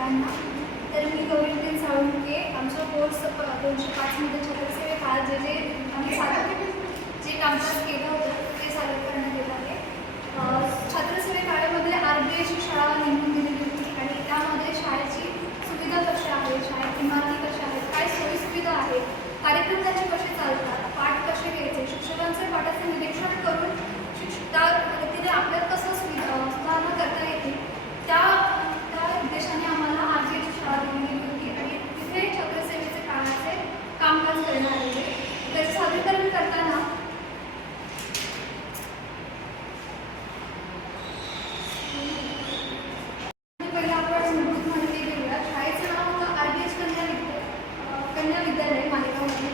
सगळ्यांना. तर मी गौरी साळुंके. आमचा कोर्स 205 मध्ये छत्रसेवे काळात जे आम्ही जे कामकाज केलं होतं ते सादर करण्यात येत आहे. छत्रसेवे काळामध्ये RBIची शाळा नेमून दिलेली होती आणि त्यामध्ये शाळेची सुविधा कशा आहे, शाळेत इमारती कशा आहेत, काय सोयीसुविधा आहेत, कार्यक्रम त्याचे कसे चालतात, पाठ कसे घ्यायचे, शिक्षकांचे पाठाचे निरीक्षण करून त्या पद्धतीने आपल्यात कसं सुधारणा करता येते त्या उद्देशाने आम्हाला RBIची शाळा दिलेली होती आणि तिथे छत्रसेवेचे काळाचे कामकाज करण्यात आलेले. त्याचे सादरीकरण करताना पहिला आपण मूलभूत माहिती घेऊया. शाळेचं नाव होतं RBI कन्या विद्यालय मालेगावमध्ये.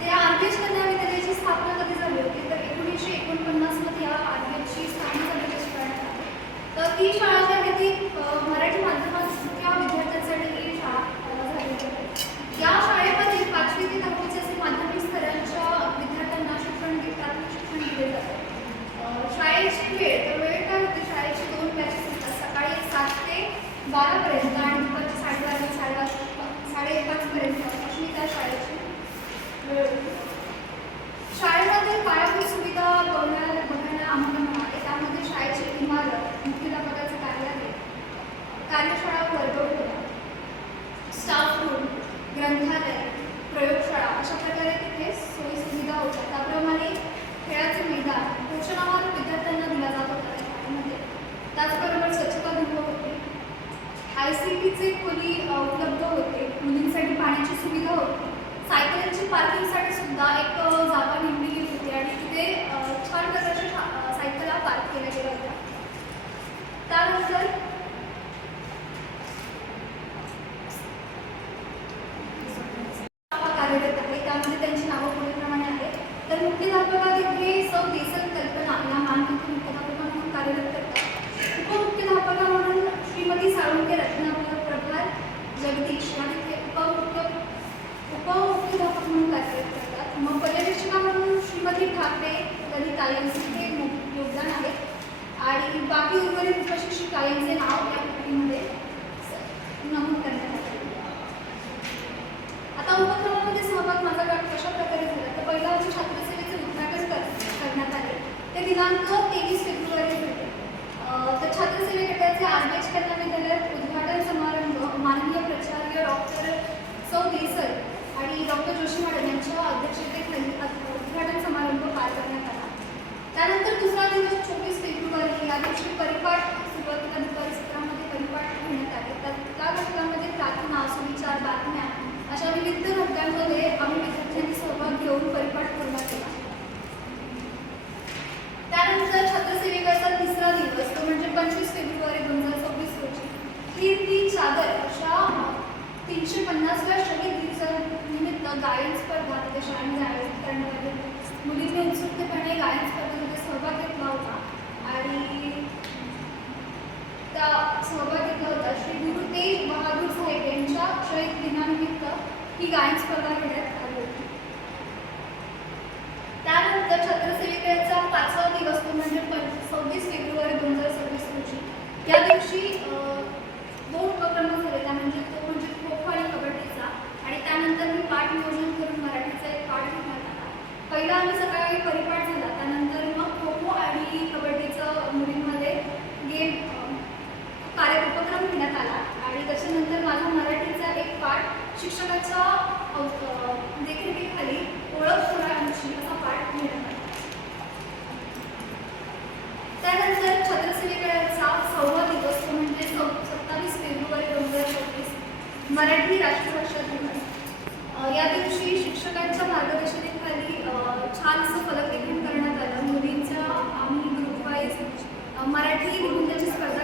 त्या RBI कन्या विद्यालयाची स्थापना कधी झाली होती तर 1949 मध्ये या RBIची स्थापना झाली कशी करण्यात आली. तर ती शाळा जी आहे ती मराठी माध्यमाच्या विद्यार्थ्यांसाठी ही शाळा झालेली आहे. या शाळेमध्ये 5वी ते 10वीचे असे माध्यमिक स्तराच्या विद्यार्थ्यांना प्राथमिक शिक्षण दिले जाते. शाळेची वेळ काय होती, शाळेची 2 बॅचेस असतात. सकाळी 7 ते 12 पर्यंत आणि दुपारची 12:30 1:30 पर्यंत अशी त्या शाळेची वेळ होती. शाळेमध्ये पायाभूत सुविधा बघायला आम्हाला मिळाले. त्यामध्ये शाळेची इमारत, मुख्याध्यापकाचे कार्यालय, कार्यशाळा, वर्गखोल्या, स्टाफ रूम, ग्रंथालय, प्रयोगशाळा अशा प्रकारे तिथे सोयी सुविधा होत्या. त्याप्रमाणे खेळाचे मैदान, पोषणाहार विद्यार्थ्यांना दिला जात होता त्या शाळेमध्ये. त्याचबरोबर स्वच्छतागृह होते, ICTचे खोली उपलब्ध होते, मुलींसाठी पाण्याची सुविधा होती, सायकलची पार्किंगसाठी सुद्धा एक जागा नेमली गेली होती आणि तिथे छान प्रकारच्या सायकला पार्क केल्या गेल्या होत्या. त्यानंतर कार्यरत आहे. त्यामध्ये त्यांची नावं पुढीलप्रमाणे आहेत. तर मुख्याध्यापक तिथे सौ देसल कल्पना या मानपत्र मुख्याध्यापक म्हणून कार्यरत करतात. उपमुख्याध्यापक म्हणून श्रीमती साळुंके रत्नाकर प्रभार जगदीश या तिथे उपमुख्याध्यापक म्हणून कार्यरत करतात. मग पर्यवेक्षिका म्हणून श्रीमती ठाकरे ललिता यांचे ते योगदान आहे आणि बाकी उर्वरित प्रशिक्षिका यांचे नाव या कृतीमध्ये नमूद करण्यात आले. आता उपक्रमामध्ये सहभाग माझा कशा प्रकारे झाला तर पहिला आमच्या छत्रसेवेचे उद्घाटन करण्यात आले. ते दिनांक 23 फेब्रुवारी होते. तर छत्रसेवे गटाचे RBI कन्या विद्यालयात उद्घाटन समारंभ माननीय प्राचार्य डॉक्टर सौ देसल आणि डॉक्टर जोशी मॅडम यांच्या अध्यक्षतेखाली उद्घाटन समारंभ पार करण्यात आला. त्यानंतर दुसरा दिवस 24 फेब्रुवारी या दिवशी परिपाठ सुरुवातीला दुपारी सत्रामध्ये परिपाठ घेण्यात आले. त्या घटकामध्ये प्रार्थना, सुविचार, बातम्या अशा विविध घटकांमध्ये आम्ही विद्यार्थ्यांनी सहभाग घेऊन परिपाठ पूर्ण केला. त्यानंतर छत्रसेविकाचा तिसरा दिवस तो म्हणजे 25 फेब्रुवारी 2026 रोजी कीर्ती चादर अशा 350व्या शहीद दिवसानिमित्त गायन स्पर्धा तिथे शाळेने आयोजित करण्यात आली. मुलींनी उत्सुकतेपणे गायन स्पर्धेमध्ये सहभाग घेतला होता आणि त्या सहभाग घेतला होता. श्री गुरु तेग बहादूर साहेब यांच्या शहीद दिनानिमित्त ही गायन स्पर्धा घेण्यात आली होती. त्यानंतर छत्रसेविकेचा 5वा दिवस तो म्हणजे 26 फेब्रुवारी 2026 रोजी या दिवशी 2 उपक्रम झाले. त्या म्हणजे खो खो आणि कबड्डीचा आणि त्यानंतर मी पाठ नियोजन करून मराठीचा एक पाठ घेण्यात आला. पहिला आम्ही सकाळी परिपाठ झाला, त्यानंतर मग खो खो आणि कबड्डीचं मुलींमध्ये गेम उपक्रम घेण्यात आला आणि त्याच्यानंतर माझा मराठीचा एक पाठ शिक्षकाच्या देखरेखीखाली ओळख सोहळ्यांची असा पाठ घेण्यात आला. त्यानंतर छत्रसेविकेचा 6वा दिवस तो म्हणजे 27 फेब्रुवारी 2026 मराठी राष्ट्रभाषा दिवस. या दिवशी शिक्षकांच्या मार्गदर्शनाखाली छान असं फलक लेखन करण्यात आलं. मुलींच्या आम्ही ग्रुप वाईज मराठी निबंधाची स्पर्धा